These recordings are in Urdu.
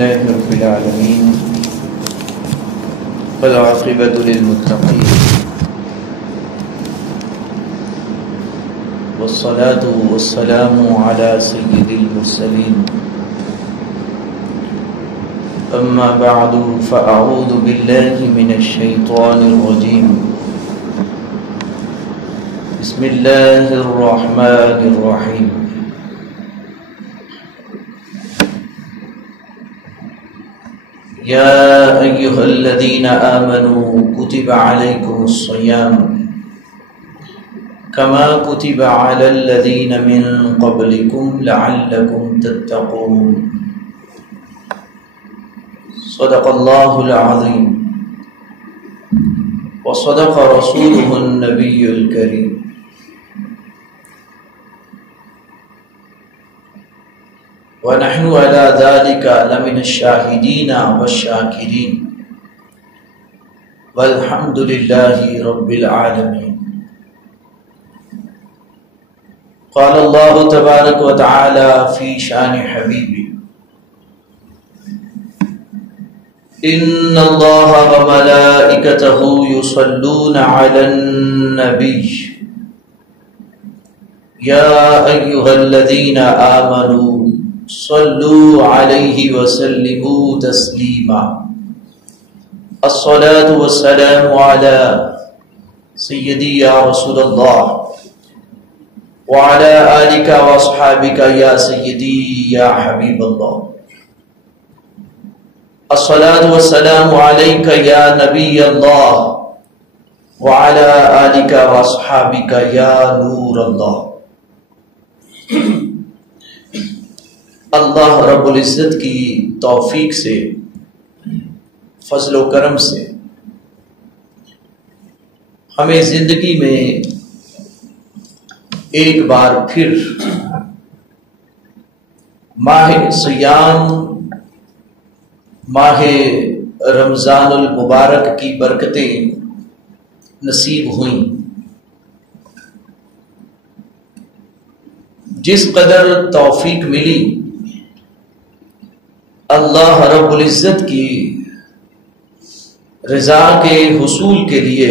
لله رب العالمين والعاقبة للمتقين والصلاة والسلام على سيد المرسلين أما بعد فأعوذ بالله من الشيطان الرجيم بسم الله الرحمن الرحيم يا أيها الذين آمنوا كتب عليكم الصيام كما كتب على الذين من قبلكم لعلكم تتقون صدق الله العظيم وصدق رسوله النبي الكريم ونحن على ذلك لمن الشاهدين والشاكرين والحمد لله رب العالمين. قال الله تبارك وتعالى في شان حبيبه إن الله وملائكته يصلون على النبي يا أيها الذين آمنوا صلوا عليه وسلموا تسليما. الصلاة والسلام على سيدي يا رسول الله وعلى آلك وأصحابك يا سيدي يا حبيب الله. الصلاة والسلام عليك يا نبي الله وعلى آلك وأصحابك يا نور الله. اللہ رب العزت کی توفیق سے، فضل و کرم سے ہمیں زندگی میں ایک بار پھر ماہ سیام، ماہ رمضان المبارک کی برکتیں نصیب ہوئیں. جس قدر توفیق ملی، اللہ رب العزت کی رضا کے حصول کے لیے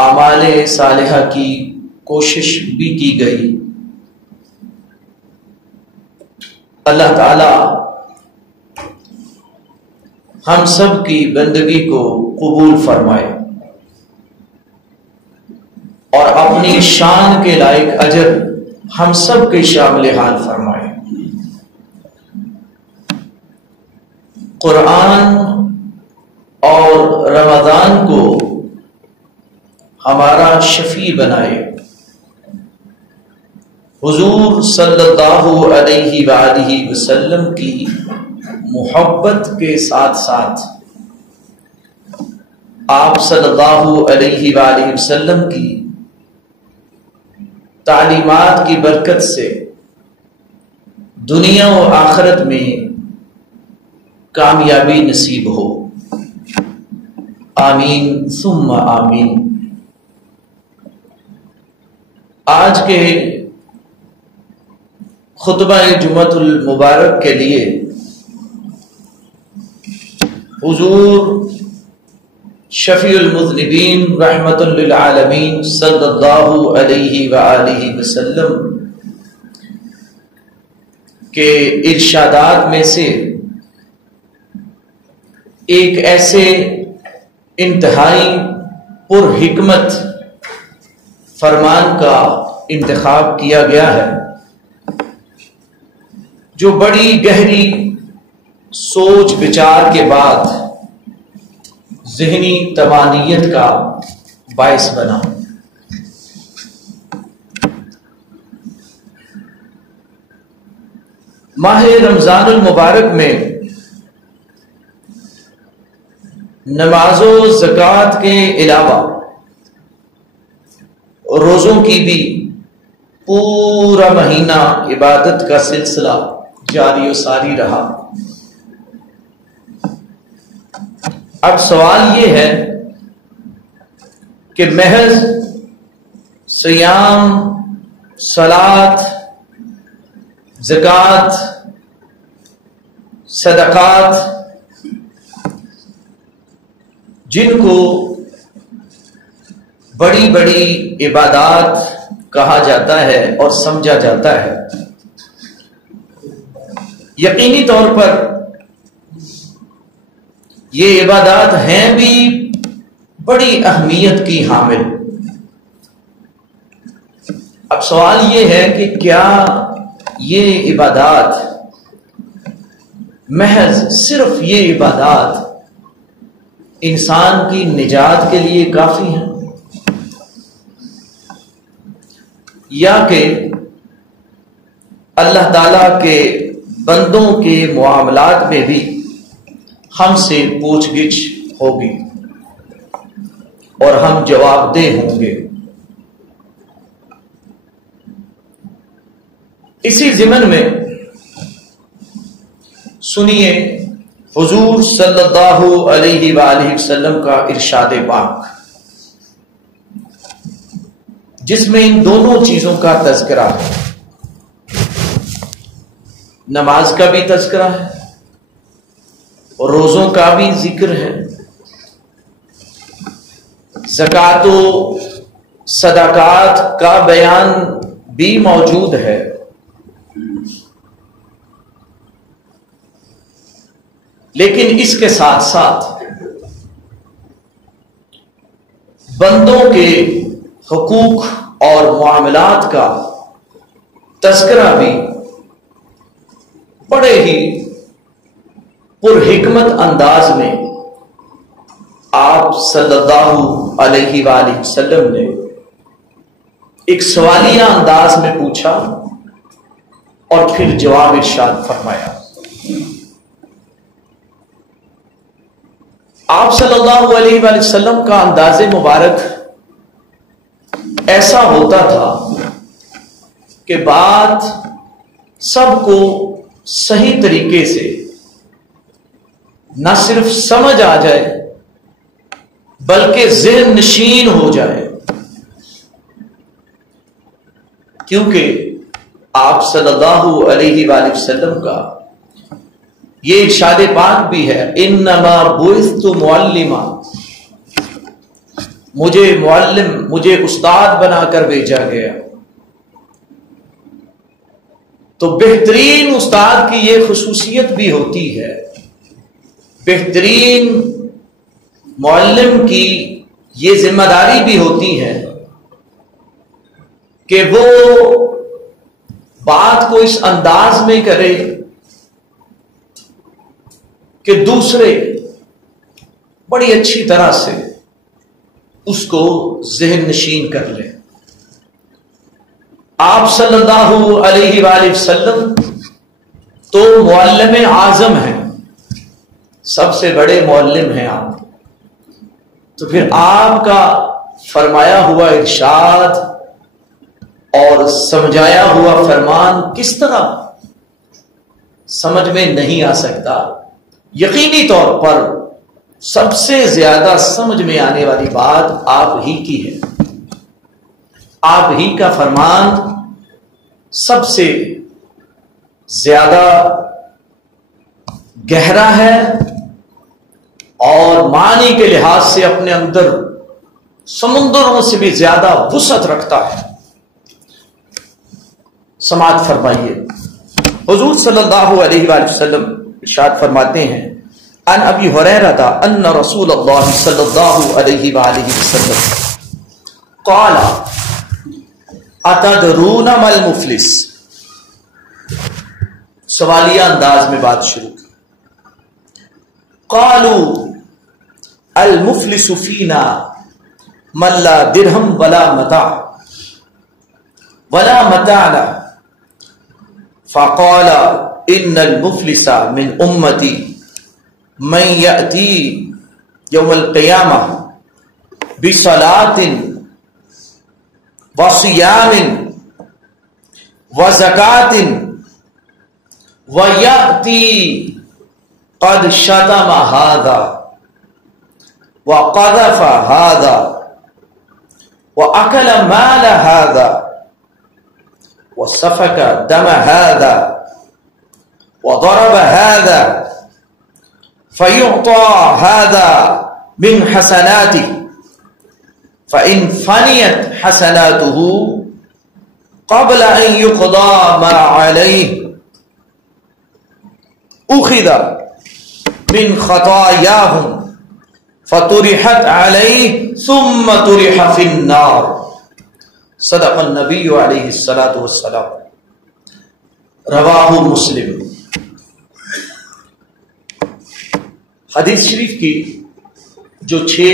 اعمال صالحہ کی کوشش بھی کی گئی. اللہ تعالی ہم سب کی بندگی کو قبول فرمائے اور اپنی شان کے لائق اجر ہم سب کے شامل حال فرمائے. قرآن اور رمضان کو ہمارا شفیع بنائے. حضور صلی اللہ علیہ وآلہ وسلم کی محبت کے ساتھ ساتھ آپ صلی اللہ علیہ وآلہ وسلم کی تعلیمات کی برکت سے دنیا و آخرت میں کامیابی نصیب ہو. آمین ثم آمین. آج کے خطبہ جمعۃ المبارک کے لیے حضور شفیع المذنبین رحمۃ للعالمین صلی اللہ علیہ وآلہ وسلم کے ارشادات میں سے ایک ایسے انتہائی پر حکمت فرمان کا انتخاب کیا گیا ہے جو بڑی گہری سوچ بچار کے بعد ذہنی طمانینت کا باعث بنا. ماہ رمضان المبارک میں نماز و زکوٰۃ کے علاوہ روزوں کی بھی پورا مہینہ عبادت کا سلسلہ جاری و ساری رہا. اب سوال یہ ہے کہ محض سیام، صلاۃ، زکوٰۃ صدقات جن کو بڑی بڑی عبادات کہا جاتا ہے اور سمجھا جاتا ہے، یقینی طور پر یہ عبادات ہیں بھی بڑی اہمیت کی حامل۔ اب سوال یہ ہے کہ کیا یہ عبادات محض صرف یہ عبادات انسان کی نجات کے لیے کافی ہیں، یا کہ اللہ تعالی کے بندوں کے معاملات میں بھی ہم سے پوچھ گچھ ہوگی اور ہم جواب دہ ہوں گے؟ اسی ضمن میں سنیے حضور صلی اللہ علیہ وآلہ وسلم کا ارشاد پاک، جس میں ان دونوں چیزوں کا تذکرہ ہے، نماز کا بھی تذکرہ ہے اور روزوں کا بھی ذکر ہے، زکوٰۃ و صدقات کا بیان بھی موجود ہے۔ لیکن اس کے ساتھ ساتھ بندوں کے حقوق اور معاملات کا تذکرہ بھی بڑے ہی پرحکمت انداز میں آپ صلی اللہ علیہ وآلہ وسلم نے ایک سوالیہ انداز میں پوچھا اور پھر جواب ارشاد فرمایا۔ آپ صلی اللہ علیہ وآلہ وسلم کا انداز مبارک ایسا ہوتا تھا کہ بات سب کو صحیح طریقے سے نہ صرف سمجھ آ جائے بلکہ ذہن نشین ہو جائے، کیونکہ آپ صلی اللہ علیہ وآلہ وسلم کا یہ ارشاد پاک بھی ہے، انما بعثت معلما، مجھے معلم، مجھے استاد بنا کر بھیجا گیا۔ تو بہترین استاد کی یہ خصوصیت بھی ہوتی ہے، بہترین معلم کی یہ ذمہ داری بھی ہوتی ہے کہ وہ بات کو اس انداز میں کرے کہ دوسرے بڑی اچھی طرح سے اس کو ذہن نشین کر لیں۔ آپ صلی اللہ علیہ وآلہ وسلم تو معلم اعظم ہیں، سب سے بڑے معلم ہیں آپ، تو پھر آپ کا فرمایا ہوا ارشاد اور سمجھایا ہوا فرمان کس طرح سمجھ میں نہیں آ سکتا؟ یقینی طور پر سب سے زیادہ سمجھ میں آنے والی بات آپ ہی کی ہے، آپ ہی کا فرمان سب سے زیادہ گہرا ہے اور معنی کے لحاظ سے اپنے اندر سمندروں سے بھی زیادہ وسعت رکھتا ہے۔ سماعت فرمائیے، حضور صلی اللہ علیہ وآلہ وسلم ارشاد فرماتے ہیں، ان ابی ہریرہ ان رسول اللہ صلی اللہ علیہ وآلہ وسلم قال اتدرون ما المفلس، سوالیہ انداز میں بات شروع کی۔ قالوا المفلس فینا من لا درہم ولا متاع له، فقال ان المفلس من امتی من یأتی یوم القیامہ بصلاۃ وصیام وزکاۃ ویأتی قد شتم هذا وقذف هذا وأكل مال هذا وسفك دم هذا وضرب هذا فيعطى هذا من حسناته فإن فنيت حسناته قبل أن يقضى ما عليه أخذ من خطاياهم فطرحت عليه ثم طرح في النار صدق النبی علیہ الصلاۃ والسلام رواہ مسلم۔ حدیث شریف کی جو 6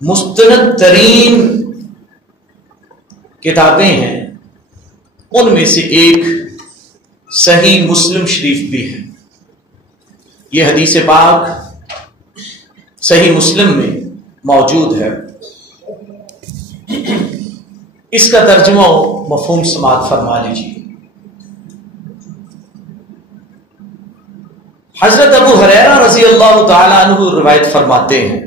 مستند ترین کتابیں ہیں ان میں سے ایک صحیح مسلم شریف بھی ہے۔ یہ حدیث پاک صحیح مسلم میں موجود ہے۔ اس کا ترجمہ و مفہوم سماعت فرما لیجیے۔ حضرت ابو ہریرہ رضی اللہ تعالی عنہ روایت فرماتے ہیں،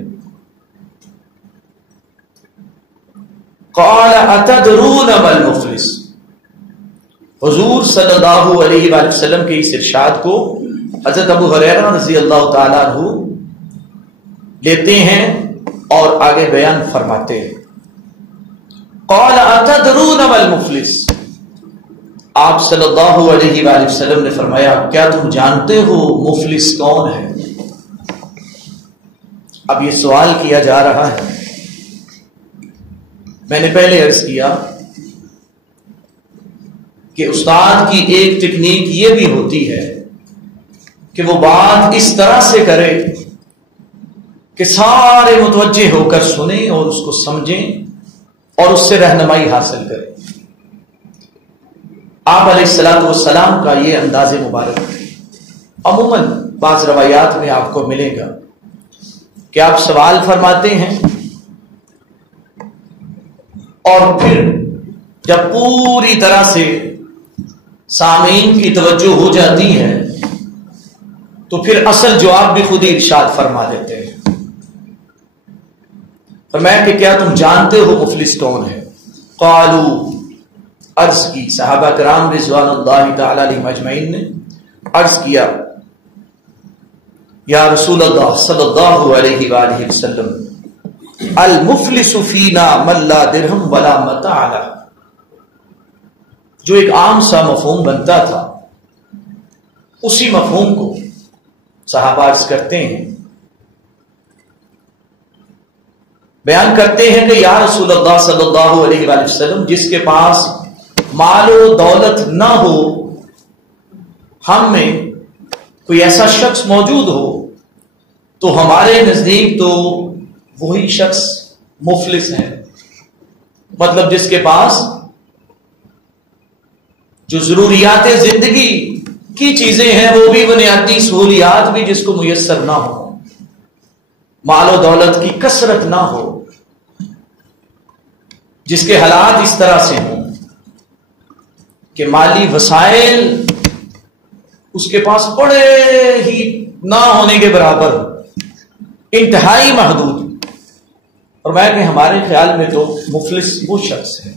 قال اتدرون ما المفلس، حضور صلی اللہ علیہ وآلہ وسلم کے اس ارشاد کو حضرت ابو ہریرہ رضی اللہ تعالی عنہ لیتے ہیں اور آگے بیان فرماتے ہیں۔ قال اتدرون ما المفلس، آپ صلی اللہ علیہ وآلہ وسلم نے فرمایا کیا تم جانتے ہو مفلس کون ہے؟ اب یہ سوال کیا جا رہا ہے۔ میں نے پہلے عرض کیا کہ استاد کی ایک ٹیکنیک یہ بھی ہوتی ہے کہ وہ بات اس طرح سے کرے کہ سارے متوجہ ہو کر سنیں اور اس کو سمجھیں اور اس سے رہنمائی حاصل کریں۔ آپ علیہ الصلوۃ والسلام کا یہ انداز مبارک ہے۔ عموماً بعض روایات میں آپ کو ملے گا کہ آپ سوال فرماتے ہیں اور پھر جب پوری طرح سے سامعین کی توجہ ہو جاتی ہے تو پھر اصل جواب بھی خود ہی ارشاد فرما دیتے ہیں۔ فرمایا کہ کیا تم جانتے ہو مفلس کون ہے؟ قالوا، عرض کی صحابہ کرام رضوان اللہ تعالی علیہم اجمعین نے عرض کیا یا رسول اللہ صلی اللہ علیہ وآلہ وسلم المفلس فینا من لا درہم ولا متاع لہ، جو ایک عام سا مفہوم بنتا تھا اسی مفہوم کو صحابہ عرض کرتے ہیں، بیان کرتے ہیں کہ یا رسول اللہ صلی اللہ علیہ وآلہ وسلم جس کے پاس مال و دولت نہ ہو، ہم میں کوئی ایسا شخص موجود ہو تو ہمارے نزدیک تو وہی شخص مفلس ہے، مطلب جس کے پاس جو ضروریات زندگی کی چیزیں ہیں وہ بھی بنیادی سہولیات بھی جس کو میسر نہ ہو، مال و دولت کی کثرت نہ ہو، جس کے حالات اس طرح سے ہوں کہ مالی وسائل اس کے پاس بڑے ہی نہ ہونے کے برابر، انتہائی محدود، اور میں کہ ہمارے خیال میں تو مفلس وہ شخص ہے۔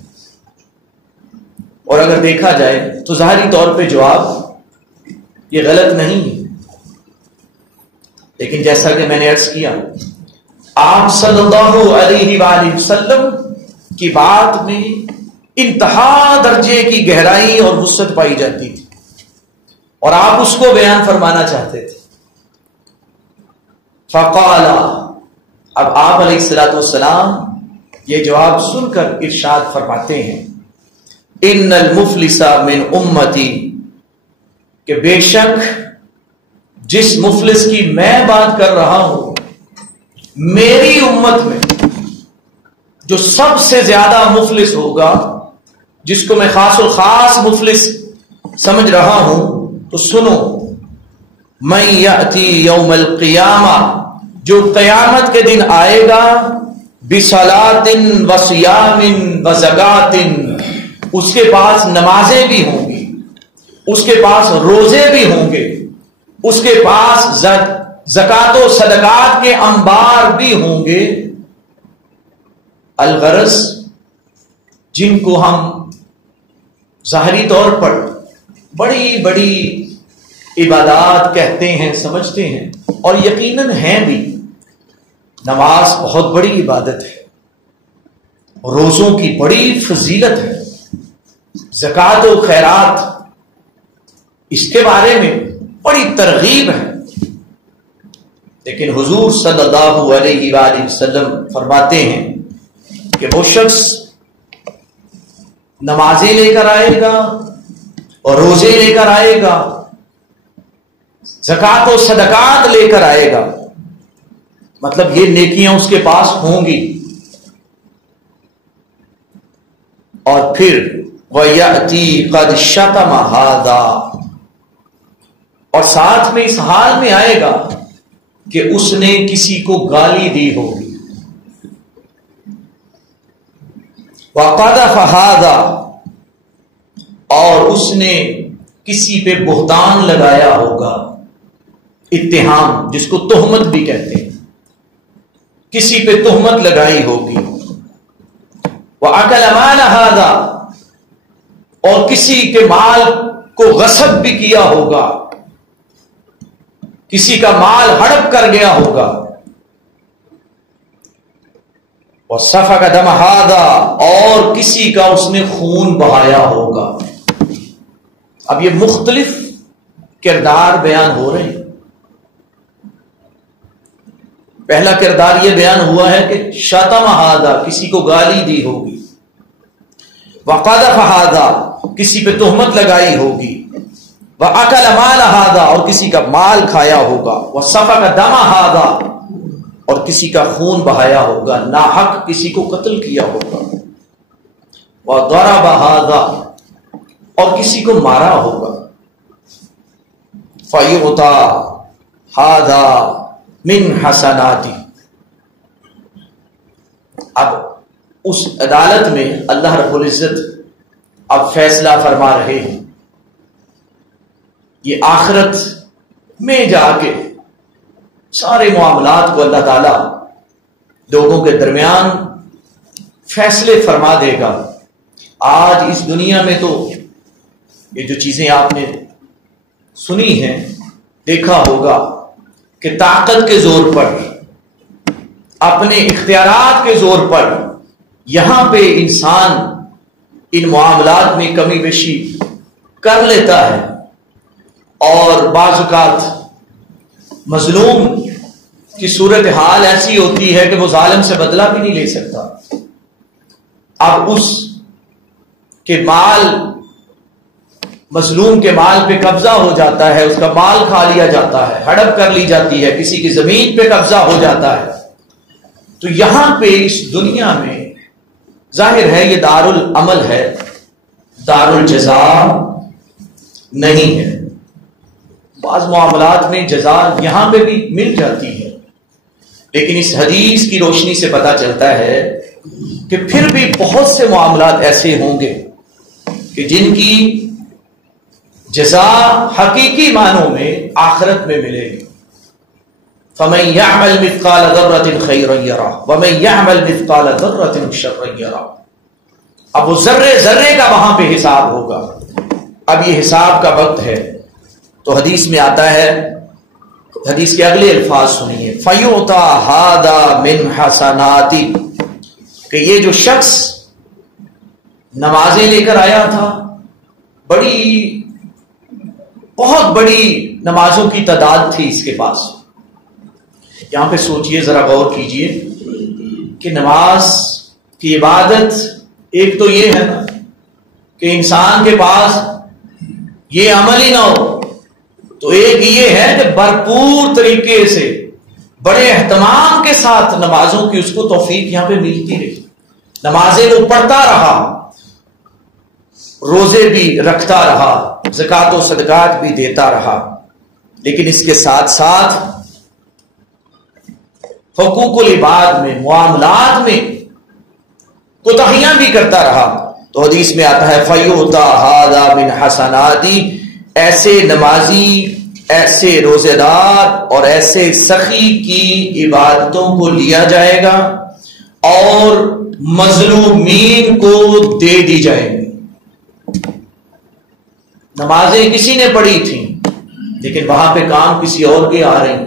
اور اگر دیکھا جائے تو ظاہری طور پہ جواب یہ غلط نہیں ہے، لیکن جیسا کہ میں نے عرض کیا آپ صلی اللہ علیہ وآلہ وسلم کی بات میں انتہا درجے کی گہرائی اور وسعت پائی جاتی تھی اور آپ اس کو بیان فرمانا چاہتے تھے۔ فقال، اب آپ علیہ الصلوۃ والسلام یہ جواب سن کر ارشاد فرماتے ہیں ان المفلس من امتی، کہ بے شک جس مفلس کی میں بات کر رہا ہوں میری امت میں جو سب سے زیادہ مفلس ہوگا، جس کو میں خاص الخاص مفلس سمجھ رہا ہوں، تو سنو، من یأتی یوم القیامہ، جو قیامت کے دن آئے گا، بصلاۃ وصیام وزکات، اس کے پاس نمازیں بھی ہوں گی، اس کے پاس روزے بھی ہوں گے، اس کے پاس زکات و صدقات کے انبار بھی ہوں گے، الغرض جن کو ہم ظاہری طور پر بڑی بڑی عبادات کہتے ہیں، سمجھتے ہیں، اور یقیناً ہیں بھی۔ نماز بہت بڑی عبادت ہے، روزوں کی بڑی فضیلت ہے، زکوٰۃ و خیرات اس کے بارے میں بڑی ترغیب ہے، لیکن حضور صلی اللہ علیہ وآلہ وسلم فرماتے ہیں کہ وہ شخص نمازیں لے کر آئے گا اور روزے لے کر آئے گا، زکوٰۃ و صدقات لے کر آئے گا، مطلب یہ نیکیاں اس کے پاس ہوں گی، اور پھر وَيَأْتِي قَدْ شَتَمَ هَذَا، اور ساتھ میں اس حال میں آئے گا کہ اس نے کسی کو گالی دی ہوگی، وَقَذَفَ هَذَا، اور اس نے کسی پہ بہتان لگایا ہوگا، اتہام جس کو تہمت بھی کہتے ہیں، کسی پہ تہمت لگائی ہوگی، وَأَكَلَ مَالَ هَذَا، اور کسی کے مال کو غصب بھی کیا ہوگا، کسی کا مال ہڑپ کر گیا ہوگا، وَسَفَكَ دَمَ هَذَا، اور کسی کا اس نے خون بہایا ہوگا۔ اب یہ مختلف کردار بیان ہو رہے ہیں۔ پہلا کردار یہ بیان ہوا ہے کہ شتم ہذا، کسی کو گالی دی ہوگی، وقذف ہذا، کسی پہ تہمت لگائی ہوگی، واکل مال ہذا، اور کسی کا مال کھایا ہوگا، وسفک دم ہذا، اور کسی کا خون بہایا ہوگا، ناحق کسی کو قتل کیا ہوگا، وضرب ہذا، اور کسی کو مارا ہوگا، فیعطی ہذا من حسناتی۔ اب اس عدالت میں اللہ رب العزت اب فیصلہ فرما رہے ہیں، یہ آخرت میں جا کے سارے معاملات کو اللہ تعالی لوگوں کے درمیان فیصلے فرما دے گا۔ آج اس دنیا میں تو یہ جو چیزیں آپ نے سنی ہیں، دیکھا ہوگا کہ طاقت کے زور پر، اپنے اختیارات کے زور پر یہاں پہ انسان ان معاملات میں کمی بیشی کر لیتا ہے، اور بعض اوقات مظلوم کی صورتحال ایسی ہوتی ہے کہ وہ ظالم سے بدلہ بھی نہیں لے سکتا۔ اب اس کے مال، مظلوم کے مال پہ قبضہ ہو جاتا ہے، اس کا مال کھا لیا جاتا ہے، ہڑپ کر لی جاتی ہے، کسی کی زمین پہ قبضہ ہو جاتا ہے، تو یہاں پہ اس دنیا میں ظاہر ہے یہ دار العمل ہے، دار الجزا نہیں ہے۔ بعض معاملات میں جزا یہاں پہ بھی مل جاتی ہے، لیکن اس حدیث کی روشنی سے پتہ چلتا ہے کہ پھر بھی بہت سے معاملات ایسے ہوں گے کہ جن کی جزا حقیقی معنوں میں آخرت میں ملے گی۔ فَمَن يَعْمَلْ مِثْقَالَ ذَرَّةٍ خَيْرًا يَرَهُ وَمَن يَعْمَلْ مِثْقَالَ ذَرَّةٍ شَرًّا يَرَهُ۔ اب وہ ذرے ذرے کا وہاں پہ حساب ہوگا۔ اب یہ حساب کا وقت ہے، تو حدیث میں آتا ہے، حدیث کے اگلے الفاظ سنیے، فَيُعْطَى هَذَا مِنْ حَسَنَاتِ، کہ یہ جو شخص نمازیں لے کر آیا تھا، بہت بڑی نمازوں کی تعداد تھی اس کے پاس۔ یہاں پہ سوچئے، ذرا غور کیجئے کہ نماز کی عبادت ایک تو یہ ہے نا کہ انسان کے پاس یہ عمل ہی نہ ہو، تو ایک یہ ہے کہ بھرپور طریقے سے بڑے اہتمام کے ساتھ نمازوں کی اس کو توفیق یہاں پہ ملتی رہی، نمازیں وہ پڑھتا رہا، روزے بھی رکھتا رہا، زکوٰۃ و صدقات بھی دیتا رہا، لیکن اس کے ساتھ ساتھ حقوق العباد میں، معاملات میں کوتاہیاں بھی کرتا رہا۔ تو حدیث میں آتا ہے فَيُعْطَى هَذَا مِنْ حَسَنَاتِ، ایسے نمازی، ایسے روزے دار اور ایسے سخی کی عبادتوں کو لیا جائے گا اور مظلومین کو دے دی جائیں گی۔ نمازیں کسی نے پڑھی تھیں، لیکن وہاں پہ کام کسی اور کے آ رہے ہیں.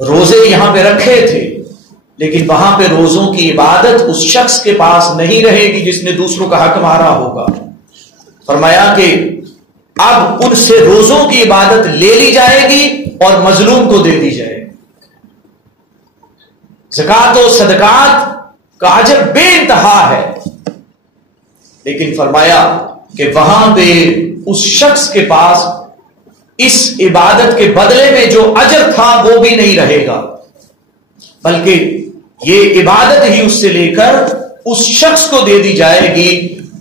روزے یہاں پہ رکھے تھے لیکن وہاں پہ روزوں کی عبادت اس شخص کے پاس نہیں رہے گی جس نے دوسروں کا حق مارا ہوگا. فرمایا کہ اب ان سے روزوں کی عبادت لے لی جائے گی اور مظلوم کو دے دی جائے گی. زکات و صدقات کا اجر بے انتہا ہے، لیکن فرمایا کہ وہاں پہ اس شخص کے پاس اس عبادت کے بدلے میں جو اجر تھا وہ بھی نہیں رہے گا، بلکہ یہ عبادت ہی اس سے لے کر اس شخص کو دے دی جائے گی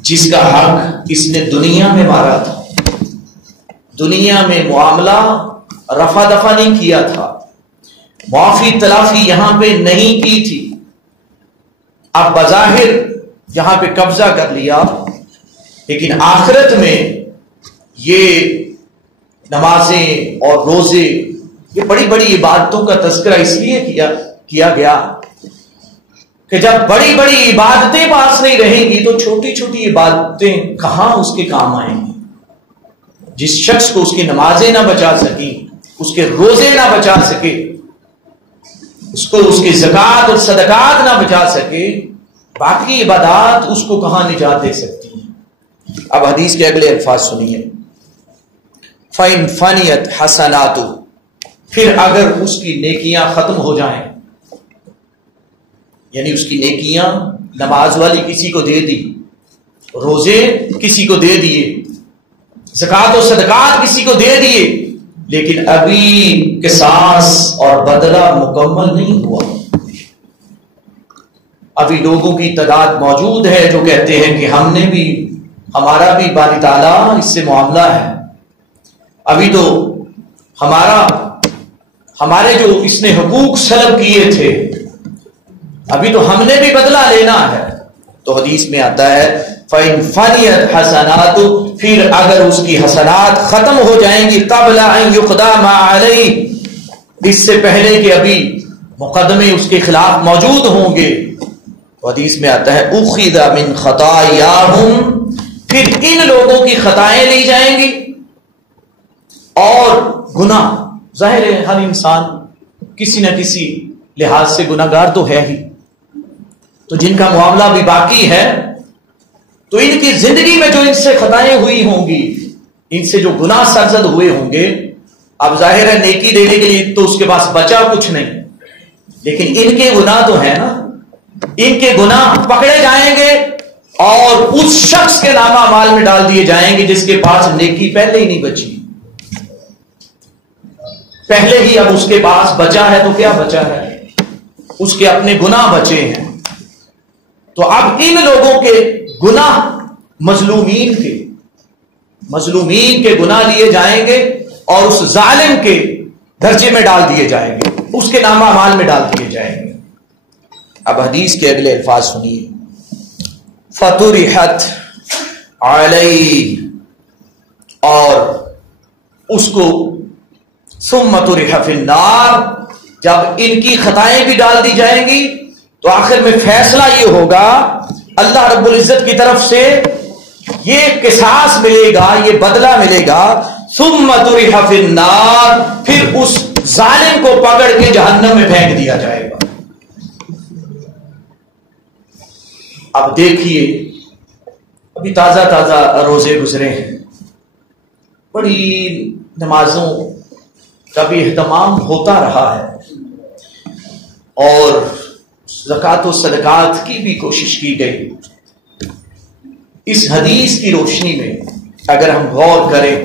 جس کا حق اس نے دنیا میں مارا تھا. دنیا میں معاملہ رفع دفع نہیں کیا تھا، معافی تلافی یہاں پہ نہیں کی تھی. اب بظاہر یہاں پہ قبضہ کر لیا، لیکن آخرت میں یہ نمازیں اور روزے، یہ بڑی بڑی عبادتوں کا تذکرہ اس لیے کیا گیا کہ جب بڑی بڑی عبادتیں پاس نہیں رہیں گی تو چھوٹی چھوٹی عبادتیں کہاں اس کے کام آئیں گی. جس شخص کو اس کی نمازیں نہ بچا سکی، اس کے روزے نہ بچا سکے، اس کو اس کی زکات اور صدقات نہ بچا سکے، باقی عبادات اس کو کہاں نجات دے سکتی ہیں. اب حدیث کے اگلے الفاظ سنیے. فَإِنْ فَنِيَتْ حَسَنَاتُ، پھر اگر اس کی نیکیاں ختم ہو جائیں، یعنی اس کی نیکیاں، نماز والی کسی کو دے دی، روزے کسی کو دے دیے، زکات و صدقات کسی کو دے دیے، لیکن ابھی قصاص اور بدلہ مکمل نہیں ہوا. ابھی لوگوں کی تعداد موجود ہے جو کہتے ہیں کہ ہم نے بھی، ہمارا بھی باری تعالیٰ اس سے معاملہ ہے، ابھی تو ہمارے جو اس نے حقوق سلب کیے تھے ابھی تو ہم نے بھی بدلہ لینا ہے. تو حدیث میں آتا ہے فَإِنْ فَنِيَتْ حَسَنَاتُ، پھر اگر اس کی حسنات ختم ہو جائیں گی قبل ان یقضى ما علیہ، اس سے پہلے کہ ابھی مقدمے اس کے خلاف موجود ہوں گے. تو حدیث میں آتا ہے اخذ من خطاياهم، پھر ان لوگوں کی خطائیں لی جائیں گی اور گناہ. ظاہر ہے ہر انسان کسی نہ کسی لحاظ سے گناہ گار تو ہے ہی، تو جن کا معاملہ بھی باقی ہے تو ان کی زندگی میں جو ان سے خطائیں ہوئی ہوں گی، ان سے جو گناہ سرزد ہوئے ہوں گے، اب ظاہر ہے نیکی دینے کے لیے تو اس کے پاس بچا کچھ نہیں، لیکن ان کے گناہ تو ہے نا، ان کے گناہ پکڑے جائیں گے اور اس شخص کے نامہ اعمال میں ڈال دیے جائیں گے جس کے پاس نیکی پہلے ہی نہیں بچی. پہلے ہی اب اس کے پاس بچا ہے تو کیا بچا ہے، اس کے اپنے گناہ بچے ہیں. تو اب ان لوگوں کے گناہ مظلومین کے گناہ لیے جائیں گے اور اس ظالم کے درجے میں ڈال دیے جائیں گے، اس کے نامہ اعمال میں ڈال دیے جائیں گے. اب حدیث کے اگلے الفاظ سنیے. فَطُرِحَتْ عَلَيْهِ، اور اس کو ثُمَّ طُرِحَ فِي النَّارِ، جب ان کی خطائیں بھی ڈال دی جائیں گی تو آخر میں فیصلہ یہ ہوگا، اللہ رب العزت کی طرف سے یہ قصاص ملے گا، یہ بدلہ ملے گا. ثُمَّ طُرِحَ فِي النَّارِ، پھر اس ظالم کو پکڑ کے جہنم میں پھینک دیا جائے گا. اب دیکھیے ابھی تازہ روزے گزرے ہیں، بڑی نمازوں کا بھی اہتمام ہوتا رہا ہے اور زکات و صدقات کی بھی کوشش کی گئی. اس حدیث کی روشنی میں اگر ہم غور کریں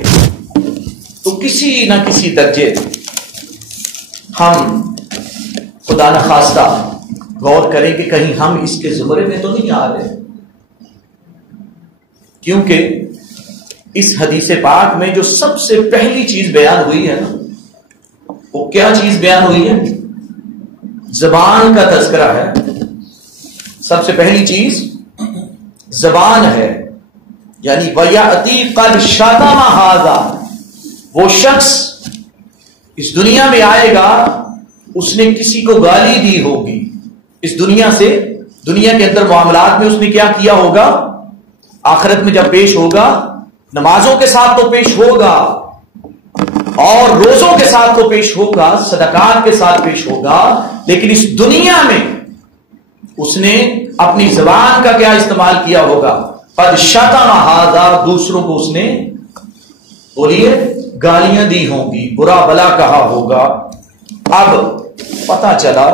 تو کسی نہ کسی درجے ہم خدا نخواستہ غور کریں کہ کہیں ہم اس کے زمرے میں تو نہیں آ رہے، کیونکہ اس حدیث پاک میں جو سب سے پہلی چیز بیان ہوئی ہے نا، وہ کیا چیز بیان ہوئی ہے؟ زبان کا تذکرہ ہے. سب سے پہلی چیز زبان ہے، یعنی وَيَأْتِي قَدْ شَتَمَ هَذَا، وہ شخص اس دنیا میں آئے گا اس نے کسی کو گالی دی ہوگی، اس دنیا کے اندر معاملات میں اس نے کیا کیا ہوگا، آخرت میں جب پیش ہوگا نمازوں کے ساتھ تو پیش ہوگا، اور روزوں کے ساتھ وہ پیش ہوگا، صدقات کے ساتھ پیش ہوگا، لیکن اس دنیا میں اس نے اپنی زبان کا کیا استعمال کیا ہوگا؟ قد شتم ھذا، دوسروں کو اس نے بولیے گالیاں دی ہوں گی، برا بلا کہا ہوگا۔ اب پتہ چلا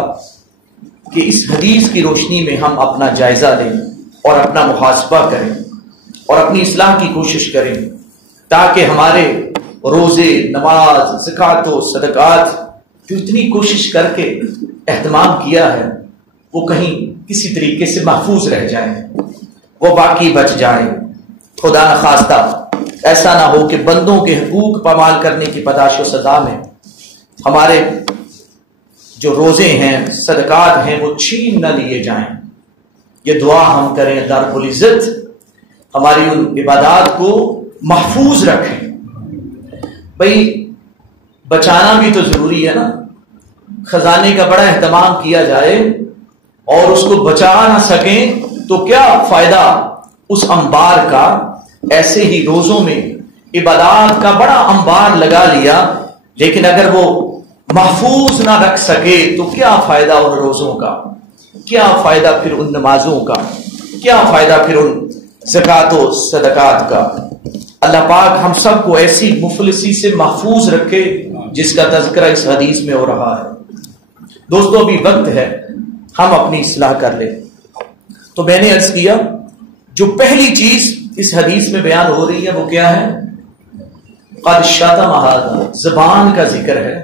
کہ اس حدیث کی روشنی میں ہم اپنا جائزہ لیں اور اپنا محاسبہ کریں اور اپنی اصلاح کی کوشش کریں، تاکہ ہمارے روزے، نماز، زکوٰۃ و صدقات جو اتنی کوشش کر کے اہتمام کیا ہے وہ کہیں کسی طریقے سے محفوظ رہ جائیں، وہ باقی بچ جائیں۔ خدا نخواستہ ایسا نہ ہو کہ بندوں کے حقوق پامال کرنے کی پاداش و سزا میں ہمارے جو روزے ہیں، صدقات ہیں، وہ چھین نہ لیے جائیں۔ یہ دعا ہم کریں اللہ رب العزت ہماری ان عبادات کو محفوظ رکھیں۔ بھئی بچانا بھی تو ضروری ہے نا، خزانے کا بڑا اہتمام کیا جائے اور اس کو بچا نہ سکیں تو کیا فائدہ اس انبار کا؟ ایسے ہی روزوں میں عبادات کا بڑا انبار لگا لیا، لیکن اگر وہ محفوظ نہ رکھ سکے تو کیا فائدہ ان روزوں کا، کیا فائدہ پھر ان نمازوں کا، کیا فائدہ پھر ان زکوٰۃ و صدقات کا۔ اللہ پاک ہم سب کو ایسی مفلسی سے محفوظ رکھے جس کا تذکرہ اس حدیث میں ہو رہا ہے۔ دوستو ابھی وقت ہے ہم اپنی اصلاح کر لیں۔ تو میں نے عرض کیا جو پہلی چیز اس حدیث میں بیان ہو رہی ہے وہ کیا ہے؟ قد شتم ھذا، زبان کا ذکر ہے۔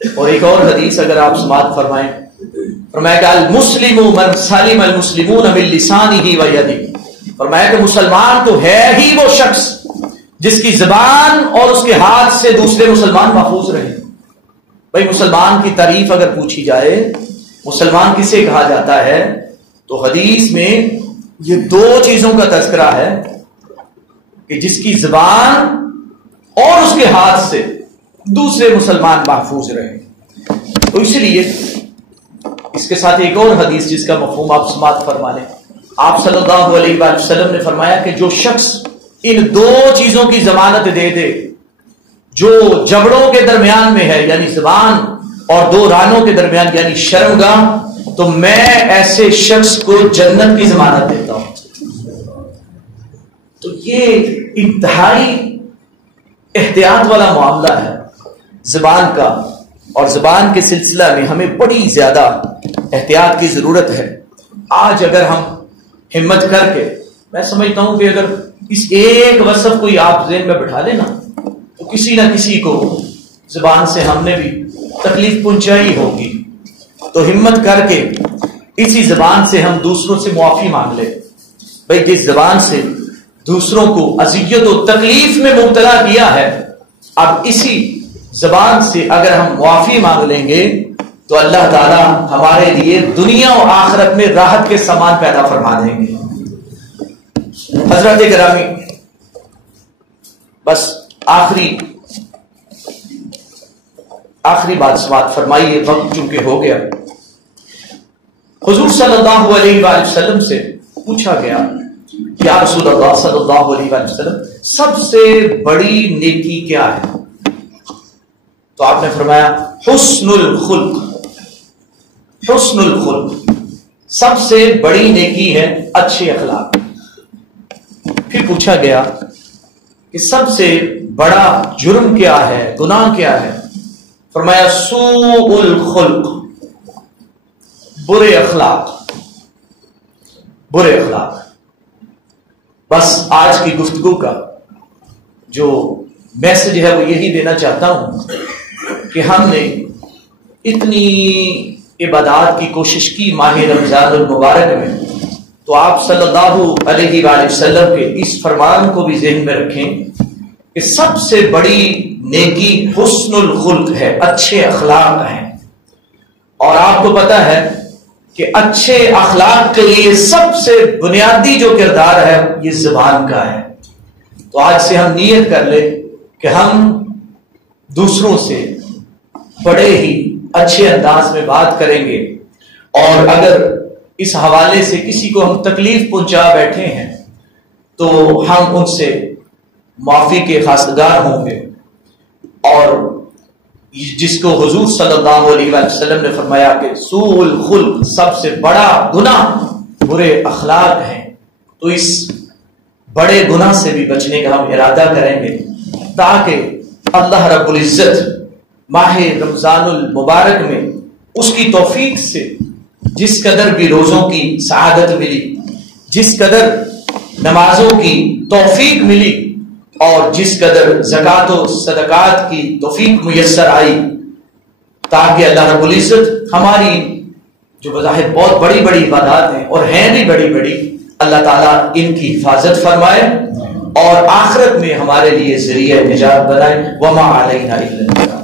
اور ایک اور حدیث اگر آپ سماعت فرمائیں، فرمایا کہ المسلم من سلم المسلمون من لسانہ و یدہ، فرمایا کہ مسلمان تو ہے ہی وہ شخص جس کی زبان اور اس کے ہاتھ سے دوسرے مسلمان محفوظ رہے۔ بھائی مسلمان کی تعریف اگر پوچھی جائے مسلمان کسے کہا جاتا ہے تو حدیث میں یہ دو چیزوں کا تذکرہ ہے کہ جس کی زبان اور اس کے ہاتھ سے دوسرے مسلمان محفوظ رہے۔ تو اسی لیے اس کے ساتھ ایک اور حدیث جس کا مفہوم آپ سماعت فرما لیں، آپ صلی اللہ علیہ وآلہ وسلم نے فرمایا کہ جو شخص ان دو چیزوں کی ضمانت دے دے جو جبڑوں کے درمیان میں ہے، یعنی زبان اور دو رانوں کے درمیان یعنی شرمگاہ، تو میں ایسے شخص کو جنت کی ضمانت دیتا ہوں۔ تو یہ انتہائی احتیاط والا معاملہ ہے زبان کا، اور زبان کے سلسلہ میں ہمیں بڑی زیادہ احتیاط کی ضرورت ہے۔ آج اگر ہم ہمت کر کے، میں سمجھتا ہوں کہ اگر اس ایک وصف کو آپ ذہن میں بٹھا لینا تو کسی نہ کسی کو زبان سے ہم نے بھی تکلیف پہنچائی ہوگی، تو ہمت کر کے اسی زبان سے ہم دوسروں سے معافی مانگ لیں۔ بھئی جس زبان سے دوسروں کو اذیت و تکلیف میں مبتلا کیا ہے، اب اسی زبان سے اگر ہم معافی مانگ لیں گے تو اللہ تعالیٰ ہمارے لیے دنیا و آخرت میں راحت کے سامان پیدا فرما دیں گے۔ حضرات گرامی، بس آخری بات سماعت فرمائیے، وقت چونکہ ہو گیا۔ حضور صلی اللہ علیہ وآلہ وسلم سے پوچھا گیا یا رسول اللہ صلی اللہ علیہ وآلہ وسلم سب سے بڑی نیکی کیا ہے؟ تو آپ نے فرمایا حسن الخلق، حسن الخلق، سب سے بڑی نیکی ہے اچھے اخلاق۔ پھر پوچھا گیا کہ سب سے بڑا جرم کیا ہے، گناہ کیا ہے؟ فرمایا سوء الخلق، برے اخلاق، برے اخلاق۔ بس آج کی گفتگو کا جو میسج ہے وہ یہی دینا چاہتا ہوں کہ ہم نے اتنی عبادات کی کوشش کی ماہ رمضان المبارک میں، تو آپ صلی اللہ علیہ وآلہ وسلم کے اس فرمان کو بھی ذہن میں رکھیں کہ سب سے بڑی نیکی حسن الخلق ہے، اچھے اخلاق ہیں۔ اور آپ کو پتا ہے کہ اچھے اخلاق کے لیے سب سے بنیادی جو کردار ہے یہ زبان کا ہے۔ تو آج سے ہم نیت کر لیں کہ ہم دوسروں سے بڑے ہی اچھے انداز میں بات کریں گے، اور اگر اس حوالے سے کسی کو ہم تکلیف پہنچا بیٹھے ہیں تو ہم ان سے معافی کے خواستگار ہوں گے۔ اور جس کو حضور صلی اللہ علیہ وسلم نے فرمایا کہ سوء الخلق سب سے بڑا گناہ برے اخلاق ہیں، تو اس بڑے گناہ سے بھی بچنے کا ہم ارادہ کریں گے تاکہ اللہ رب العزت ماہ رمضان المبارک میں اس کی توفیق سے جس قدر بھی روزوں کی سعادت ملی، جس قدر نمازوں کی توفیق ملی، اور جس قدر زکوٰۃ و صدقات کی توفیق میسر آئی، تاکہ اللہ رب العزت ہماری جو بظاہر بہت بڑی بڑی عبادات ہیں اور ہیں بھی بڑی بڑی، اللہ تعالیٰ ان کی حفاظت فرمائے اور آخرت میں ہمارے لیے ذریعہ نجات بنائے۔ وما علینا الا البلاغ۔